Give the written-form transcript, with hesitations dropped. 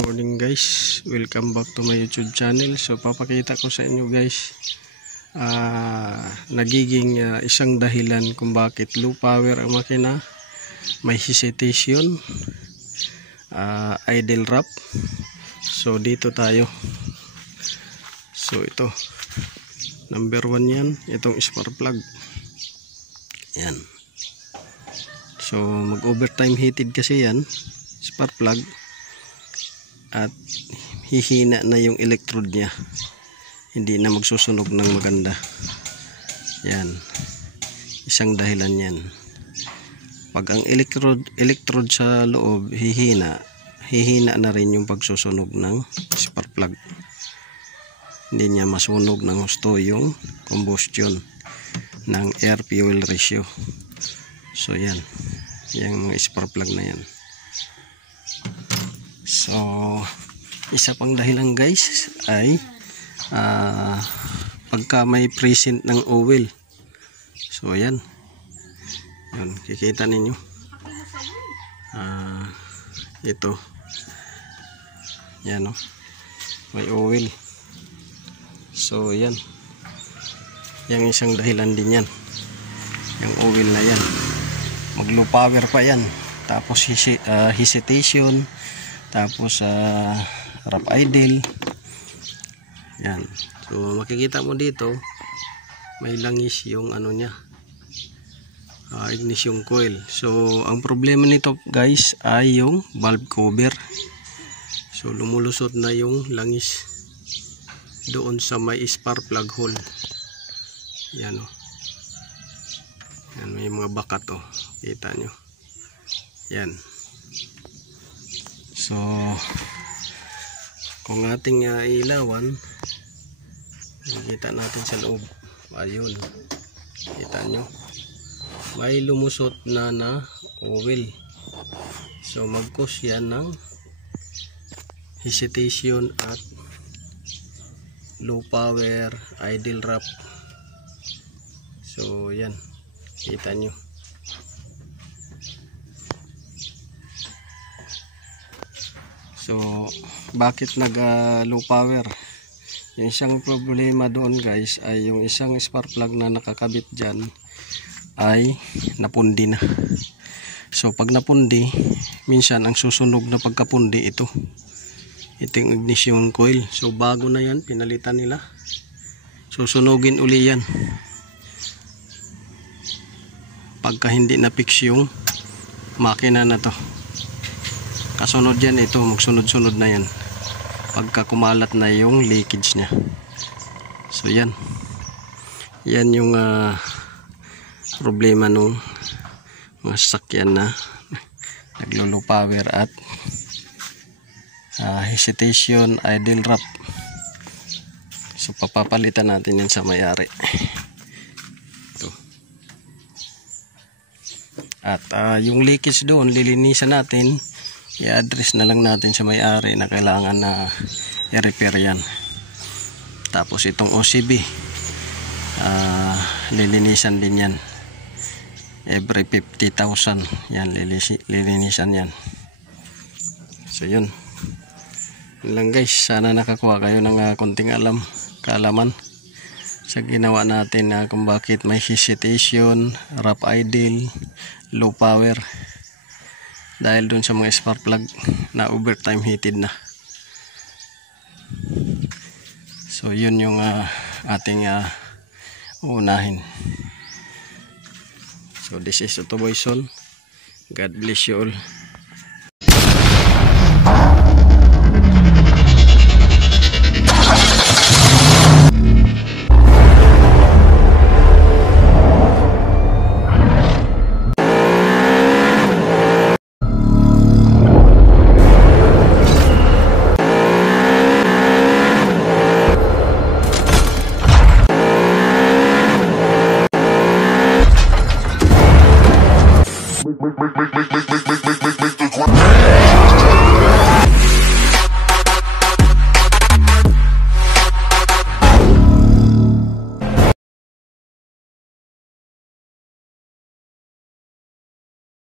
morning guys, welcome back to my YouTube channel. So papakita ko sa inyo guys nagiging isang dahilan kung bakit low power ang makina, may hesitation, idle wrap. So dito tayo. So ito number 1 yan, itong spark plug yan. So mag overtime heated kasi yan spark plug at hihina na yung electrode nya, hindi na magsusunog ng maganda. Yan, isang dahilan yan. Pag ang electrode sa loob hihina na rin yung pagsusunog ng spark plug, hindi niya masunog ng gusto yung combustion ng air fuel ratio. So yan, yung mga spark plug na yan. So isa pang dahilan guys ay pagka may present ng oil. So ayan, yun, kikita ninyo ito yan, may oil. So yan, yung isang dahilan din yan, yung oil na yan. Mag low power pa yan, tapos hesitation, tapos wrap idle yan. So makikita mo dito may langis yung ano nya, ignition coil. So ang problema nito guys ay yung valve cover. So lumulusot na yung langis doon sa may spark plug hole yan, yan, may mga bakat kita nyo yan. So kung ating ilawan, makikita natin sa loob, ayun, kita nyo may lumusot na oil. So mag-cause yan ng hesitation at low power, idle wrap. So yan, kita nyo. So bakit nag low power? Yung isang problema doon guys ay yung isang spark plug na nakakabit dyan ay napundi na. So pag napundi, minsan ang susunog na pagkapundi ito, itong ignition coil. So bago na yan, pinalitan nila, susunugin uli yan pagka hindi na fix yung makina na to. Kasunod yan, ito magsunod-sunod na yan pagka kumalat na yung leakage nya. So yan yung problema nung mga sasakyan na naglo-low power at hesitation, idle wrap. So papapalitan natin yan sa may-ari ito. At yung leakage doon lilinisan natin, i-address na lang natin sa may-ari na kailangan na i-repair yan. Tapos itong OCB lilinisan din yan every 50,000 yan, lilinisan yan. So yun lang guys, sana nakakuha kayo ng konting kaalaman sa ginawa natin kung bakit may hesitation, wrap idle, low power, dahil dun sa mga spark plug na overtime heated na. So yun yung ating unahin. So this is Otto Boyson. God bless you all. Make